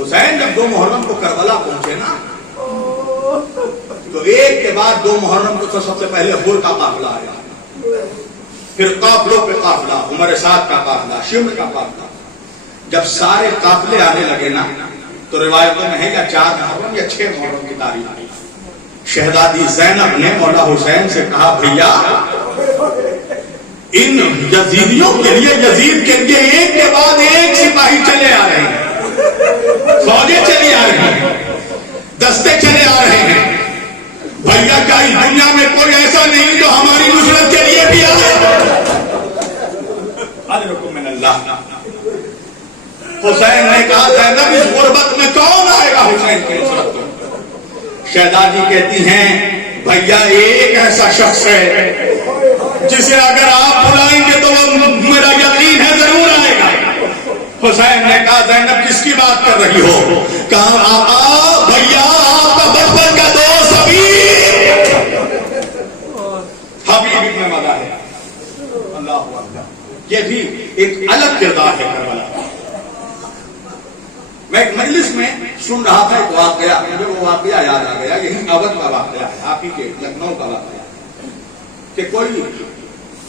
حسین جب 2 محرم کو کربلا پہنچے نا، تو ایک کے بعد 2 محرم کو تو سب سے پہلے ہور کا قافلہ آیا، پھر قافلوں پہ قافلہ، عمر سعد کا قافلہ، شمر کا قافلہ۔ جب سارے قافلے آنے لگے نا تو روایتوں میں ہے یا 4 محرم یا 6 محرم کی تاریخ آئی۔ شہزادی زینب نے مولا حسین سے کہا بھیا ان یزیدیوں کے لیے، یزید کے لیے ایک کے بعد ایک سپاہی چلے آ رہے ہیں، فوجیں چلی آ رہی ہیں، دستے چلے آ رہے ہیں، بھیا کیا اس دنیا میں کوئی ایسا نہیں جو ہماری نصرت کے لیے بھی آئے؟ اجرکم من اللہ۔ حسین نے کہا زینب اس غربت میں کون آئے گا حسین کی نصرت کو؟ شہزادی کہتی ہیں بھیا ایک ایسا شخص ہے جسے اگر آپ بلائیں گے تو وہ میرا یقین ہے ضرور آئے گا۔ حسین نے کہا زینب کس کی بات کر رہی ہو؟ کہا آقا بھیا آپ کا بچپن کا دوست حبیب ابن مدہ ہے۔ اللہ اکبر، یہ بھی ایک الگ کردار ہے کربلا۔ میں ایک مجلس میں سن رہا تھا ایک واقعہ، مجھے وہ واقعہ یاد آ گیا، یہی اودھ کا واقعہ ہے، آپ ہی کے لکھنؤ کا واقعہ، کہ کوئی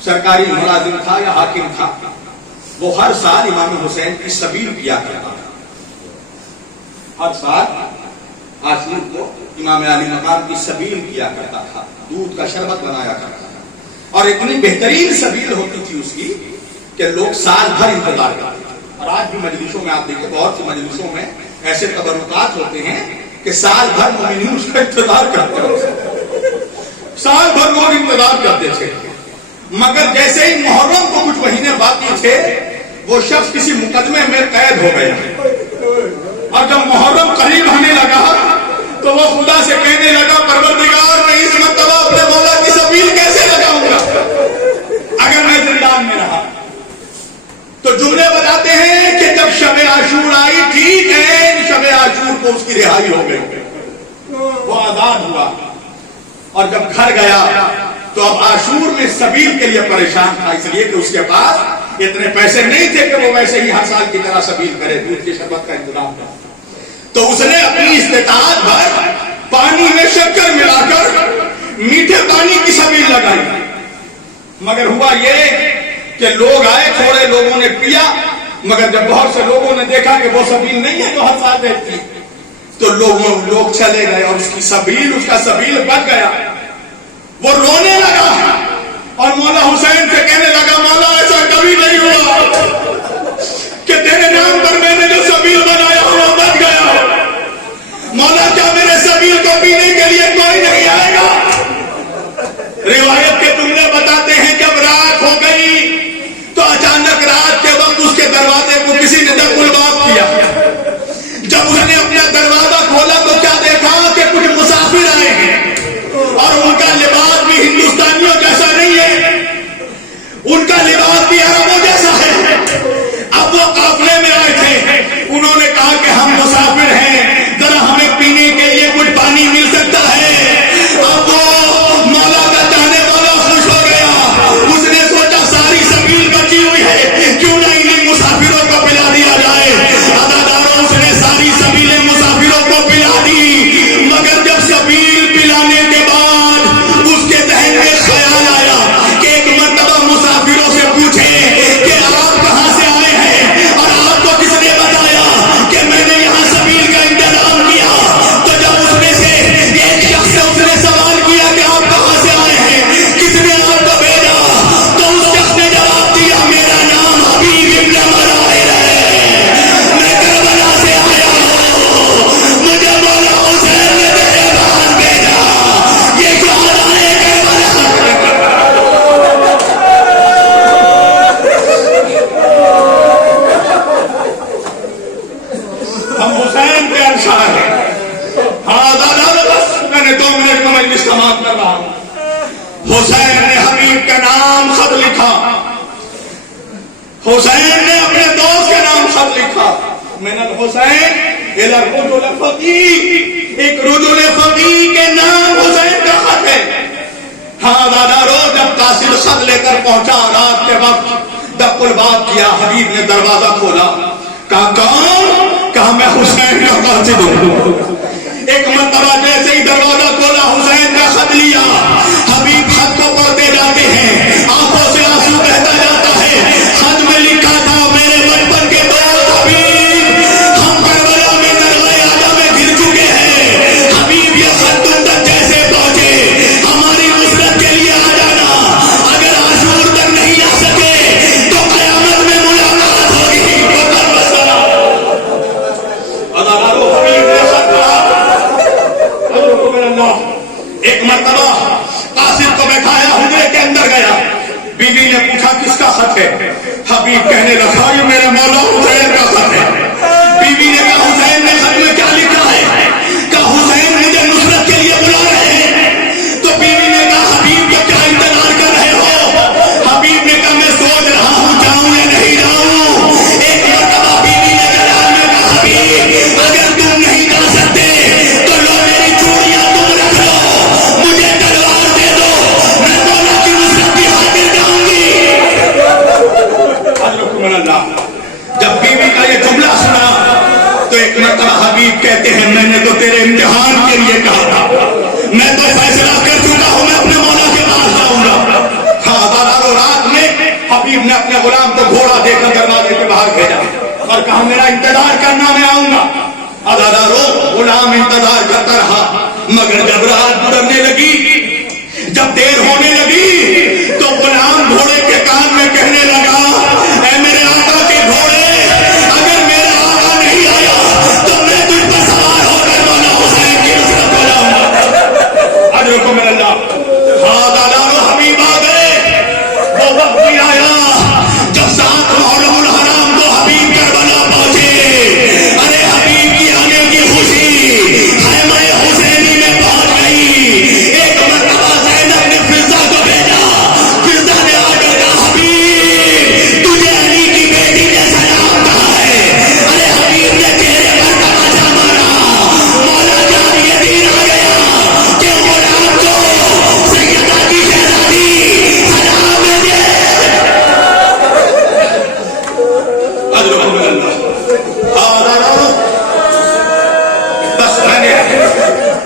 سرکاری ملازم تھا یا حاکم تھا، وہ ہر سال امام حسین کی سبیل کیا کرتا تھا، ہر سال عاشور کو امام علی مقام کی سبیل کیا کرتا تھا، دودھ کا شربت بنایا کرتا تھا، اور اتنی بہترین سبیل ہوتی تھی اس کی کہ لوگ سال بھر انتظار کرتے تھے۔ اور آج بھی مجلسوں میں آپ دیکھیں، بہت سی مجلسوں میں ایسے تبرکات ہوتے ہیں کہ سال بھر مومنین اس کا انتظار کرتے ہیں، سال بھر لوگ انتظار کرتے تھے، مگر جیسے ہی محرم کو کچھ مہینے باقی تھے وہ شخص کسی مقدمے میں قید ہو گیا، اور جب محرم قریب ہونے لگا تو وہ خدا سے کہنے لگا پروردگار میں اس مرتبہ اپنے مولا کی سبیل کیسے لگاؤں گا اگر میں زندان میں رہا؟ تو جملے بتاتے ہیں کہ جب شب عاشور آئی، ٹھیک ہے شب عاشور کو اس کی رہائی ہو گئی، وہ آزاد ہوا، اور جب گھر گیا تو اب عاشور میں سبیل کے لیے پریشان تھا، اس لیے کہ اس کے پاس اتنے پیسے نہیں تھے کہ وہ ویسے ہی ہر سال کی طرح سبیل کرے، دودھ کی شربت کا انتظام تھا۔ تو اس نے اپنی استطاعت بھر پانی میں شکر ملا کر میٹھے پانی کی سبیل لگائی، مگر ہوا یہ کہ لوگ آئے، تھوڑے لوگوں نے پیا، مگر جب بہت سے لوگوں نے دیکھا کہ وہ سبیل نہیں ہے جو ہر سال دیتی، تو لوگ چلے گئے اور اس کا سبیل بچ گیا۔ وہ رونے لگا اور مولا حسین سے کہنے لگا، مولا ایسا کبھی نہیں ہوا کہ تیرے نام پر میں نے جو سبیل بنایا وہ بچ گیا، مولا کیا میرے سبیل کو پینے کے لیے کوئی نہیں آئے گا؟ روایت کے جملے بتاتے ہیں جب رات ہو گئی تو اچانک رات کے وقت اس کے دروازے کو کسی نے دق الباب کیا۔ جب اس نے اپنا دروازہ کھولا تو کیا دیکھا کہ کچھ مسافر آئے ہیں اور ان کا لباس بھی ہندوستانیوں جیسا نہیں ہے، ان کا لباس بھی عربوں جیسا ہے۔ اب وہ قافلے میں آئے تھے، انہوں نے کہا کہ ہم مسافر ہیں، ذرا ہمیں پینے کے لیے کچھ پانی مل سکتا ہے۔ اب وہ مولا کا چاہنے والا خوش ہو گیا، اس نے سوچا ساری سبیل بچی ہوئی ہے، کیوں نہ انہیں مسافروں کو پلا دیا جائے۔ عزاداروں، اس نے ساری سبیلیں مسافروں کو پلا دی، مگر جب سبیل پلانے کے بعد اس کے ذہن میں خیال آیا کہ ایک مرتبہ مسافروں سے پوچھے کہ آپ کہاں سے آئے ہیں اور آپ کو کس نے بتایا کہ میں نے یہاں سبیل کا انتظام کیا۔ تو جب اس میں سے ایک شخص سے اس نے سوال کیا کہ آپ کہاں سے آئے ہیں، کس نے آپ کو بھیجا، تو اس شخص نے جواب دیا، میرا نام حبیب ابن مظاہر ہے، میں کربلا سے آیا ہوں، مجھے مولا حسین نے تیرے پاس بھیجا، یہ شہدائے کربلا۔ ہم حسین کے انصار ہیں۔ ہاں دادا، بس میں نے 2 منٹ میں مجلس تمام کر رہا ہوں۔ حسین نے حبیب کا نام خط لکھا، حسین نے اپنے دوست کے نام خط لکھا، من الحسین الی الرجل فقیہ، ایک رجل فقیہ کے نام حسین کا خط ہے۔ ہاں دادا رو، جب قاصد خط لے کر پہنچا رات کے وقت، دق الباب کیا، حبیب نے دروازہ کھولا، کہا کون؟ کہا میں حسین کا قاصد ہوں۔ ایک مرتبہ جیسے ہی دروازہ کھولا، حسین کا خط لیا، حبیب خط کو پڑھتے جاتے ہیں، آنکھوں سے آنسو بہتا جاتا ہے۔ خط میں لکھا تھا، میرے بچپن کے دوست حبیب، ہم کربلا میں نرغے آدم میں گر چکے ہیں، حبیب یہ خط تم تک جیسے پہنچے ہماری نصرت کے لیے آ جانا، اگر عاشور تک نہیں آ سکے تو قیامت میں ملاقات ہوگی۔ حبیب نے خط پڑھا، ایک مرتبہ قاصد کو بٹھایا، حجرے کے اندر گیا، بیوی نے پوچھا کس کا خط ہے؟ حبیب کہنے لگا یہ میرے مولا حسین کا خط ہے۔ بیوی نے کہا حسین نے خط میں کیا لکھا ہے؟ کہا حسین مجھے نصرت کے لیے بلا رہے ہیں۔ تو بیوی نے کہا حبیب کا کیا انتظار کر رہے ہو؟ حبیب نے کہا میں سوچ رہا ہوں جاؤں یا نہیں جاؤں۔ ایک مرتبہ بیوی نے جلال میں کہا حبیب اگر تم نہیں جا سکتے تو لو میری چوڑیاں تم رکھ لو، مجھے تلوار دے دو، میں مولا کی نصرت کی خاطر جاؤں گی۔ جب بیوی کا یہ جملہ سنا تو ایک مرتبہ حبیب کہتے ہیں میں نے تو تیرے امتحان کے لیے کہا تھا، میں تو فیصلہ کر چکا ہوں میں اپنے مولا کے پاس جاؤں گا۔ ہاں دادا، رات میں حبیب نے اپنے غلام کو گھوڑا دے کر دروازے کے باہر بھیجا اور کہا میرا انتظار کرنا، میں آؤں گا۔ عزادارو، غلام انتظار کرتا رہا، مگر جب رات گزرنے لگی، جب دیر ہونے لگی تو غلام گھوڑے کے کان میں کہنے لگا اے میرے آقا کے گھوڑے، اگر میرا آقا نہیں آیا تو میں تجھ پر سوار ہو کر مولا حسین کی نصرت ہو جاؤں گا۔ اجرکم من اللہ۔ ہاں دادارو، حبیب آ گئے، وہ وقت بھی آیا جب ساتھ محرم الحرام کو حبیب کربلا پہنچے۔ ارے حبیب کی آنے کی خوشی خیمہ حسینی میں پہنچ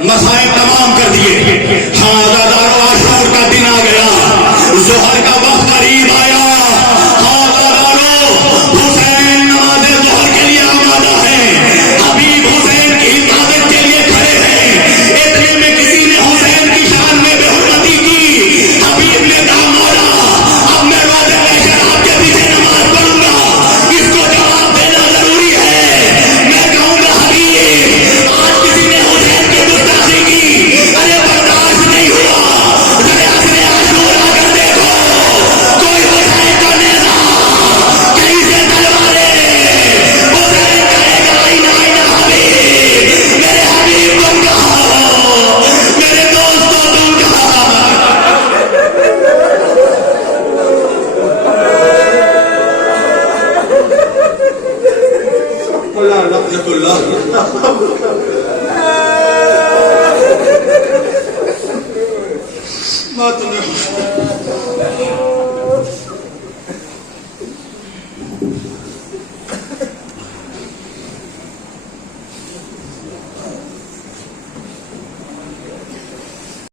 مسائل تمام کر دیے. ہاں عزادارو عاشور کا دن آ گیا، ظہر کا وقت قریب آیا. ہاں عزادارو حسین نماز ظہر کے لیے آمادہ ہے، حبیب حسین کی حفاظت کے لیے کھڑے ہیں. اتنے میں کسی نے حسین کی شان میں بے حرمتی کی. حبیب نے کہا مولا اب میں روزے محشر آپ کے پیچھے نماز پڑھوں گا، اس کو جواب دینا ضروری ہے. میں کہوں گا حبیب آج کسی نے حسین کی گستاخی کی، ارے برداشت نہیں ہوا. ذرا اپنے عاشور آ کر دیکھو، کوئی حسین کا نیزہ کہیں سے تلوارے. حسین کہے گا آئینہ آئینہ حبیب، میرے حبیب تم کہاں ہو، میرے دوستو تم کہاں. لعنت اللہ. ماتم حسین.